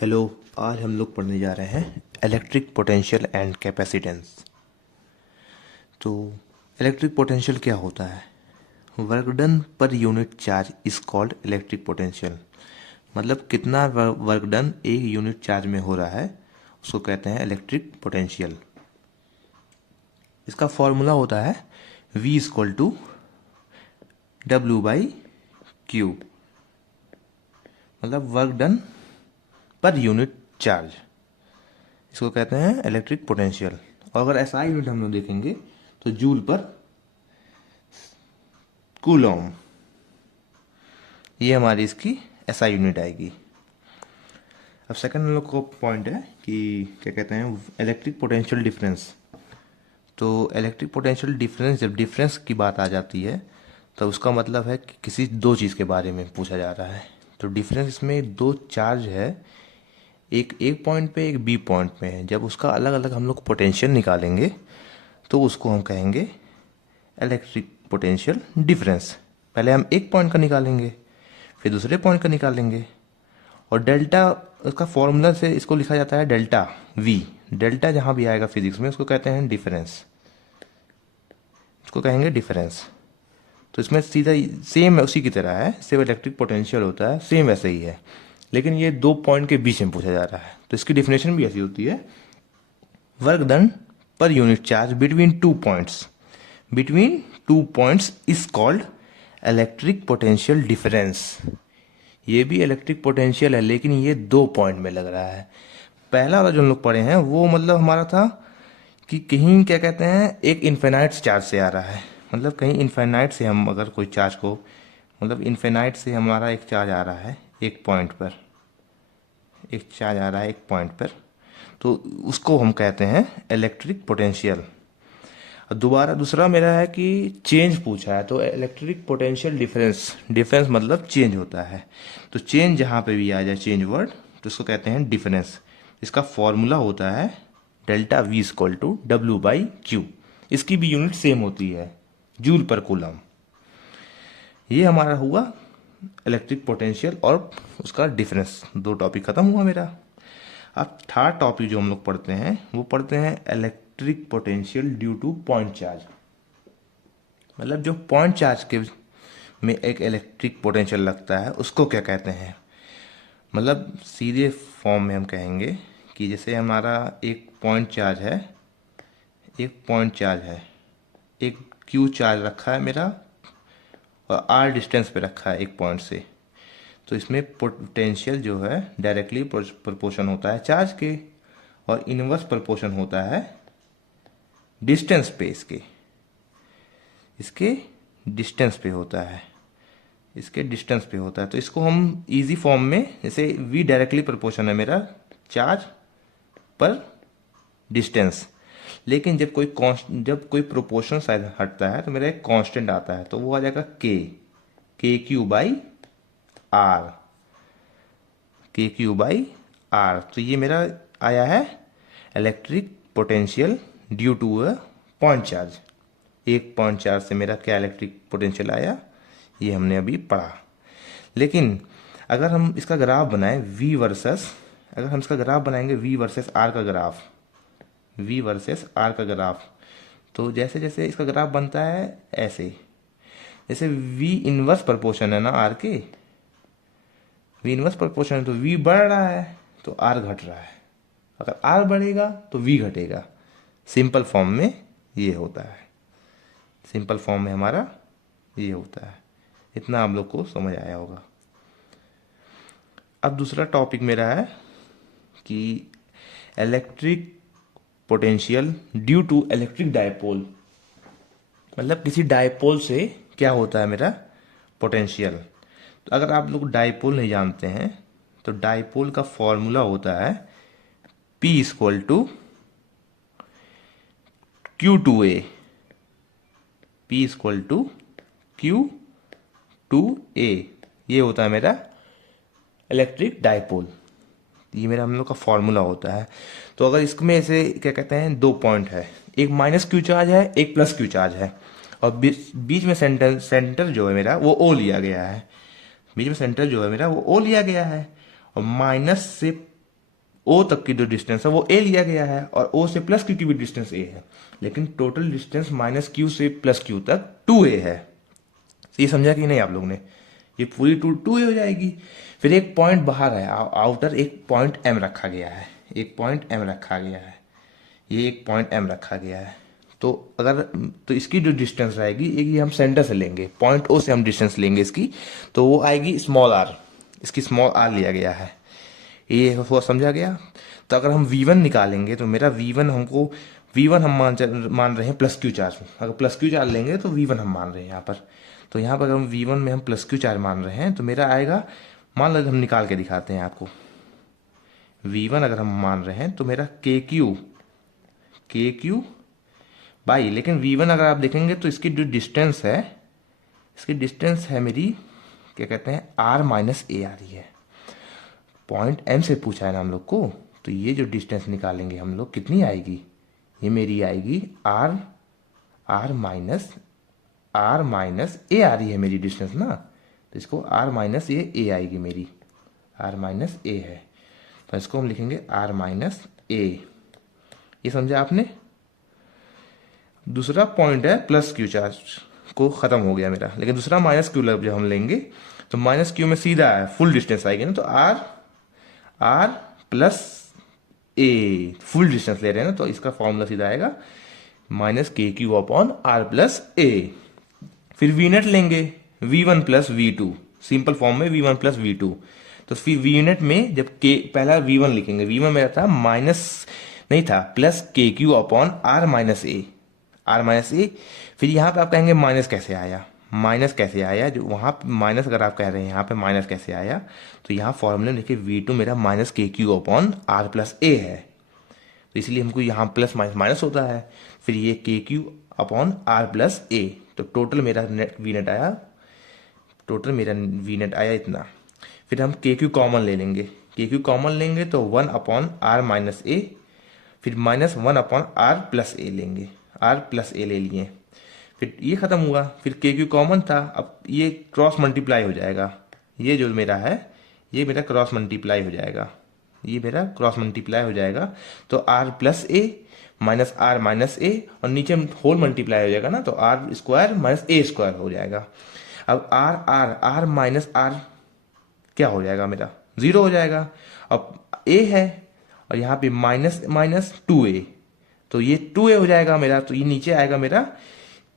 Hello. आज हम लोग पढ़ने जा रहे हैं इलेक्ट्रिक पोटेंशियल एंड कैपेसिटेंस। तो इलेक्ट्रिक पोटेंशियल क्या होता है? Work done per unit charge is called electric potential. मतलब कितना वर्क डन एक यूनिट चार्ज में हो रहा है उसको कहते हैं इलेक्ट्रिक पोटेंशियल। इसका फॉर्मूला होता है V इक्वल टू W/Q। मतलब work done per unit charge, इसको कहते हैं इलेक्ट्रिक पोटेंशियल। और अगर ऐसा यूनिट हम लोग देखेंगे तो जूल पर कूलॉम, ये हमारी इसकी एसआई यूनिट आएगी। अब सेकंड हम लोग को पॉइंट है कि क्या कहते हैं इलेक्ट्रिक पोटेंशियल डिफरेंस। तो इलेक्ट्रिक पोटेंशियल डिफरेंस, जब डिफरेंस की बात आ जाती है तो उसका मतलब है कि किसी दो चीज़ के बारे में पूछा जा रहा है। तो डिफरेंस इसमें दो चार्ज है, एक पॉइंट पे एक बी पॉइंट पे है। जब उसका अलग अलग हम लोग पोटेंशियल निकालेंगे तो उसको हम कहेंगे इलेक्ट्रिक पोटेंशियल डिफरेंस। पहले हम एक पॉइंट का निकालेंगे, फिर दूसरे पॉइंट का निकालेंगे। और डेल्टा, उसका फॉर्मूला से इसको लिखा जाता है डेल्टा वी। डेल्टा जहाँ भी आएगा फिजिक्स में उसको कहते हैं डिफरेंस, उसको कहेंगे डिफरेंस। तो इसमें सीधा सेम उसी की तरह है, सेम इलेक्ट्रिक पोटेंशियल होता है, सेम वैसे ही है, लेकिन ये दो पॉइंट के बीच में पूछा जा रहा है। तो इसकी डिफिनेशन भी ऐसी होती है, work done per unit charge between two points is called electric potential difference. ये भी इलेक्ट्रिक पोटेंशियल है, लेकिन ये दो पॉइंट में लग रहा है। पहला वाला जो हम लोग पढ़े हैं वो मतलब हमारा था कि कहीं क्या कहते हैं एक इन्फिनाइट चार्ज से आ रहा है। मतलब कहीं इन्फिनाइट से हम अगर कोई चार्ज को, मतलब इन्फिनाइट से हमारा एक चार्ज आ रहा है एक पॉइंट पर, एक चार्ज आ रहा है एक पॉइंट पर, तो उसको हम कहते हैं इलेक्ट्रिक पोटेंशियल। दोबारा दूसरा मेरा है कि चेंज पूछा है, तो इलेक्ट्रिक पोटेंशियल डिफरेंस, डिफरेंस मतलब चेंज होता है। तो चेंज जहाँ पे भी आ जाए चेंज वर्ड तो उसको कहते हैं डिफरेंस। इसका फॉर्मूला होता है delta V equal to W/Q। इसकी भी यूनिट सेम होती है, जूल पर कूलम। ये हमारा हुआ इलेक्ट्रिक पोटेंशियल और उसका डिफरेंस। दो टॉपिक खत्म हुआ मेरा। अब थर्ड टॉपिक जो हम लोग पढ़ते हैं वो पढ़ते हैं electric potential due two point charge. मतलब जो पॉइंट चार्ज के में एक इलेक्ट्रिक पोटेंशियल लगता है उसको क्या कहते हैं। मतलब सीधे फॉर्म में हम कहेंगे कि जैसे हमारा एक पॉइंट चार्ज है, एक पॉइंट चार्ज है, एक क्यू चार्ज रखा है मेरा और आर डिस्टेंस पे रखा है एक पॉइंट से। तो इसमें पोटेंशियल जो है डायरेक्टली प्रोपोर्शन होता है चार्ज के, और इनवर्स प्रोपोर्शन होता है डिस्टेंस पे, इसके डिस्टेंस पे होता है, इसके डिस्टेंस पे होता है। तो इसको हम इजी फॉर्म में, जैसे V डायरेक्टली प्रोपोर्शन है मेरा चार्ज पर डिस्टेंस, लेकिन जब कोई प्रोपोर्शन साइड हटता है तो मेरा एक कांस्टेंट आता है, तो वो आ जाएगा KQ/R, KQ/R। तो ये मेरा आया है electric potential due to a point charge. एक पॉइंट चार्ज से मेरा क्या इलेक्ट्रिक पोटेंशियल आया, ये हमने अभी पढ़ा। लेकिन अगर हम इसका ग्राफ बनाएं V वर्सेस, अगर हम इसका ग्राफ बनाएंगे V वर्सेस R का ग्राफ, V वर्सेस R का ग्राफ, तो जैसे जैसे इसका ग्राफ बनता है ऐसे, जैसे V इनवर्स प्रोपोर्शन है ना R के, V इनवर्स प्रोपोर्शन है तो V बढ़ रहा है तो R घट रहा है, अगर R बढ़ेगा तो V घटेगा। सिंपल फॉर्म में ये होता है, सिंपल फॉर्म में हमारा ये होता है। इतना आप लोग को समझ आया होगा। अब दूसरा टॉपिक मेरा है कि electric potential due to electric dipole. मतलब किसी डायपोल से क्या होता है मेरा पोटेंशियल। तो अगर आप लोग डायपोल नहीं जानते हैं तो डायपोल का फॉर्मूला होता है P equal to Q2A, P equal to Q2A। ये होता है मेरा इलेक्ट्रिक डायपोल, ये मेरा हम लोग का फॉर्मूला होता है। तो अगर इसमें ऐसे क्या कहते हैं दो पॉइंट है, एक माइनस क्यू चार्ज है एक प्लस क्यू चार्ज है, और बीच में सेंटर जो है मेरा वो O लिया गया है, बीच में सेंटर जो है मेरा वो O लिया गया है, और माइनस से ओ तक की जो डिस्टेंस है वो ए लिया गया है और ओ से प्लस क्यू की भी डिस्टेंस ए है, लेकिन टोटल डिस्टेंस माइनस क्यू से प्लस क्यू तक 2a है। ये समझा कि नहीं आप लोग ने? ये पूरी 2a हो जाएगी। फिर एक पॉइंट बाहर है आउटर, एक पॉइंट एम रखा गया है, एक पॉइंट एम रखा गया है, ये एक पॉइंट एम रखा गया है। तो अगर तो इसकी जो डिस्टेंस रहेगी ये हम सेंटर से लेंगे, पॉइंट ओ से हम डिस्टेंस लेंगे इसकी, तो वो आएगी स्मॉल आर, इसकी स्मॉल आर लिया गया है। ये हुआ, समझा गया? तो अगर हम V1 निकालेंगे तो मेरा V1 हमको V1 हम मान रहे हैं प्लस क्यू चार्ज, अगर प्लस क्यू चार्ज लेंगे तो V1 हम मान रहे हैं यहाँ पर। तो यहाँ पर अगर हम V1 में हम प्लस क्यू चार्ज मान रहे हैं तो मेरा आएगा, मान लो हम निकाल के दिखाते हैं आपको। V1 अगर हम मान रहे हैं तो मेरा KQ बाई, लेकिन V1 अगर आप देखेंगे तो इसकी जो डिस्टेंस है, इसकी डिस्टेंस है मेरी क्या कहते हैं R माइनस ए आ रही है। पॉइंट M से पूछा है ना हम लोग को, तो ये जो डिस्टेंस निकालेंगे हम लोग कितनी आएगी, ये मेरी आएगी R माइनस ए आ रही है मेरी डिस्टेंस ना, तो इसको R माइनस ए आएगी मेरी, R माइनस ए है, तो इसको हम लिखेंगे R माइनस ए। ये समझा आपने? दूसरा पॉइंट है प्लस क्यू चार्ज को ख़त्म हो गया मेरा, लेकिन दूसरा माइनस क्यू जब हम लेंगे तो माइनस क्यू में सीधा है फुल डिस्टेंस आएगी ना, तो R प्लस ए, फुल डिस्टेंस ले रहे हैं ना, तो इसका फॉर्मूला सीधा आएगा माइनस के क्यू अपॉन आर प्लस ए। फिर वी नेट लेंगे V1 plus V2, simple form में V1 प्लस V2। तो फिर वी यूनिट में जब के पहला V1 लिखेंगे, V1 मेरा था माइनस नहीं था, प्लस के क्यू अपॉन आर माइनस ए, फिर यहाँ पे आप कहेंगे माइनस कैसे आया, माइनस कैसे आया, जो वहाँ माइनस अगर आप कह रहे हैं यहाँ पे माइनस कैसे आया, तो यहाँ फॉर्मूले लिखिए V2 मेरा माइनस के क्यू अपॉन आर प्लस ए है, तो इसलिए हमको यहाँ प्लस माइनस माइनस होता है, फिर ये के क्यू अपॉन आर प्लस ए, तो टोटल मेरा वी नेट आया इतना। फिर हम के क्यू कॉमन ले लेंगे, के क्यू कॉमन लेंगे तो 1 अपॉन आर माइनस ए, फिर माइनस 1 अपॉन आर प्लस ए लेंगे, आर प्लस ए ले लिए, फिर ये खत्म हुआ। फिर के क्यू कॉमन था, अब ये क्रॉस मल्टीप्लाई हो जाएगा, ये जो मेरा है ये मेरा क्रॉस मल्टीप्लाई हो जाएगा, ये मेरा क्रॉस मल्टीप्लाई हो जाएगा, तो r plus a minus r minus a, और नीचे होल मल्टीप्लाई हो जाएगा ना, तो r square minus a square हो जाएगा। अब आर माइनस आर क्या हो जाएगा मेरा, 0 हो जाएगा। अब ए है और यहाँ पे माइनस माइनस 2a, तो ये 2a हो जाएगा मेरा, तो ये नीचे आएगा मेरा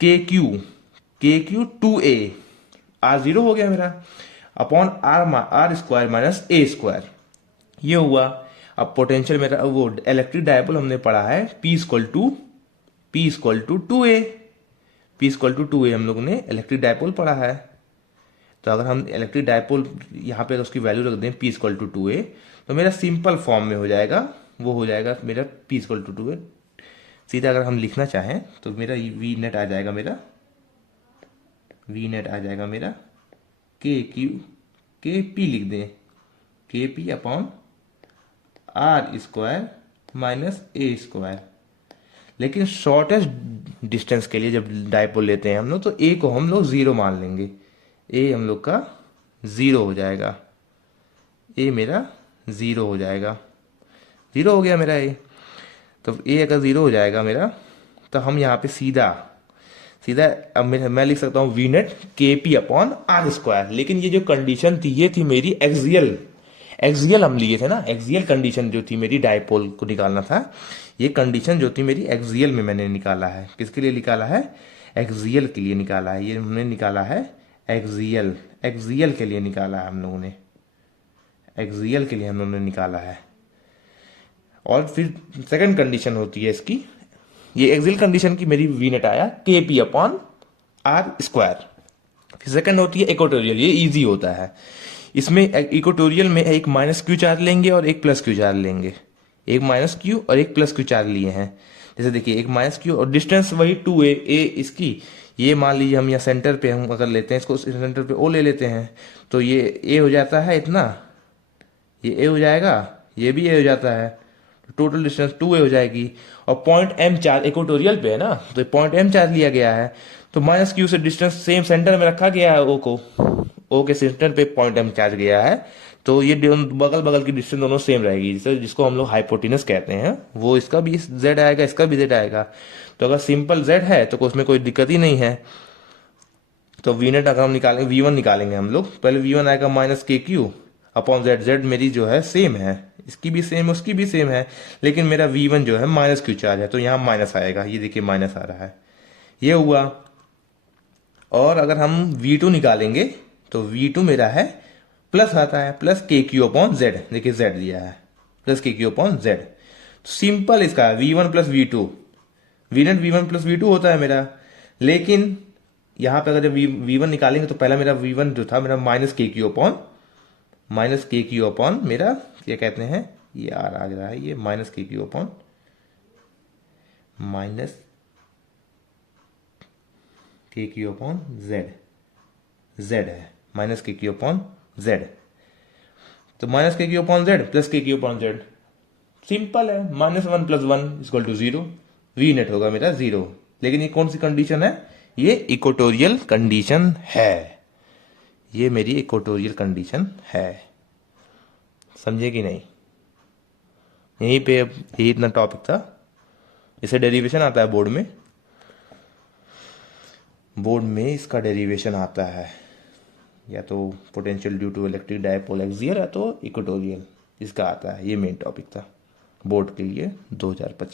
के क्यू 2a, आर 0 हो गया मेरा, upon r square minus a square, ये हुआ। अब पोटेंशियल मेरा वो इलेक्ट्रिक डायपोल हमने पढ़ा है P इक्वल टू 2a, हम लोगों ने इलेक्ट्रिक डायपोल पढ़ा है। तो अगर हम इलेक्ट्रिक डायपोल यहाँ पे उसकी वैल्यू रख दें P इक्वल टू 2a, तो मेरा सिंपल फॉर्म में हो जाएगा, वो हो जाएगा मेरा P इक्वल टू 2a। सीधा अगर हम लिखना चाहें तो मेरा वी नेट आ जाएगा मेरा के पी लिख दें, k p upon r square minus a square. लेकिन शॉर्टेस्ट डिस्टेंस के लिए जब डायपोल लेते हैं हम लोग, तो ए को हम लोग 0 मान लेंगे, ए हम लोग का 0 हो जाएगा, ए मेरा 0 हो जाएगा, 0 हो गया मेरा ए। तो ए अगर 0 हो जाएगा मेरा, तो हम यहाँ पे सीधा अब मैं लिख सकता हूँ वी नेट के पी अपॉन आर स्क्वायर। लेकिन ये जो कंडीशन थी ये थी मेरी एक्सियल हम लिए थे ना, एक्सियल कंडीशन जो थी मेरी डायपोल को निकालना था, ये कंडीशन जो थी मेरी एक्सियल में मैंने निकाला है। किसके लिए निकाला है? एक्सियल के लिए निकाला है, ये हमने निकाला है एक्सियल के लिए निकाला है हम लोगों ने, एक्सियल के लिए हम लोगों ने निकाला है। और फिर सेकंड कंडीशन होती है इसकी, ये एक्सियल कंडीशन की मेरी वी नेट आया के पी अपॉन आर स्क्वायर। फिर सेकंड होती है इक्वेटोरियल, ये इजी होता है। इसमें इक्वेटोरियल में एक माइनस क्यू चार्ज लेंगे और एक प्लस क्यू चार्ज लेंगे, एक माइनस क्यू और एक प्लस क्यू चार्ज लिए हैं। जैसे देखिए एक माइनस क्यू और डिस्टेंस वही 2a, ए इसकी, ये मान लीजिए हम यहाँ सेंटर पे हम अगर लेते हैं इसको, सेंटर पे ओ ले लेते हैं, तो ये ए हो जाता है इतना, ये ए हो जाएगा, ये भी ए हो जाता है, टोटल डिस्टेंस 2a हो जाएगी। और पॉइंट एम चार्ज इक्वेटोरियल पे है ना, तो पॉइंट एम चार्ज लिया गया है, तो माइनस क्यू से डिस्टेंस सेम सेंटर में रखा गया है, ओ के सेंटर पे पॉइंट एम चार्ज गया है, तो ये बगल बगल की डिस्टेंस दोनों सेम रहेगी, जिसको हम लोग हाइपोटेनस कहते हैं। वो इसका भी z आएगा, इसका भी z आएगा। तो अगर सिंपल z है तो उसमें कोई दिक्कत ही नहीं है। तो वी नेट अगर हम निकालेंगे, V1 निकालेंगे हम लोग, पहले V1 आएगा माइनस के क्यू अपॉन जेड। जेड मेरी जो है सेम है, इसकी भी सेम है, उसकी भी सेम है, लेकिन मेरा V1 जो है माइनस क्यू चार्ज है, तो यहाँ माइनस आएगा। ये देखिए माइनस आ रहा है, ये हुआ। और अगर हम V2 निकालेंगे तो V2 मेरा है प्लस आता है, प्लस के क्यू अपॉन जेड। देखिए जेड दिया है, प्लस के क्यू अपॉन जेड। सिंपल इसका V1 plus V2, V net V1 plus V2 होता है मेरा। लेकिन यहां पे अगर V1 निकालेंगे तो पहला मेरा V1 जो था मेरा माइनस के क्यू अपॉन मेरा क्या कहते हैं, ये आ रहा है, ये माइनस के क्यू अपॉन माइनस के क्यू अपॉन जेड। जेड है माइनस के क्यू अपॉन जेड, तो माइनस के क्यू अपॉन जेड प्लस के क्यू अपॉन जेड। सिंपल है, -1 + 1 इक्वल टू 0। वी नेट होगा मेरा 0। लेकिन ये कौन सी कंडीशन है, ये इक्वेटोरियल कंडीशन है। ये मेरी इक्वेटोरियल कंडीशन है, समझे कि नहीं। यहीं पे यही इतना टॉपिक था। इसे डेरिवेशन आता है बोर्ड में इसका डेरिवेशन आता है, या तो potential due to electric dipole axial, या तो इक्वेटोरियल, इसका आता है। ये मेन टॉपिक था बोर्ड के लिए 2025।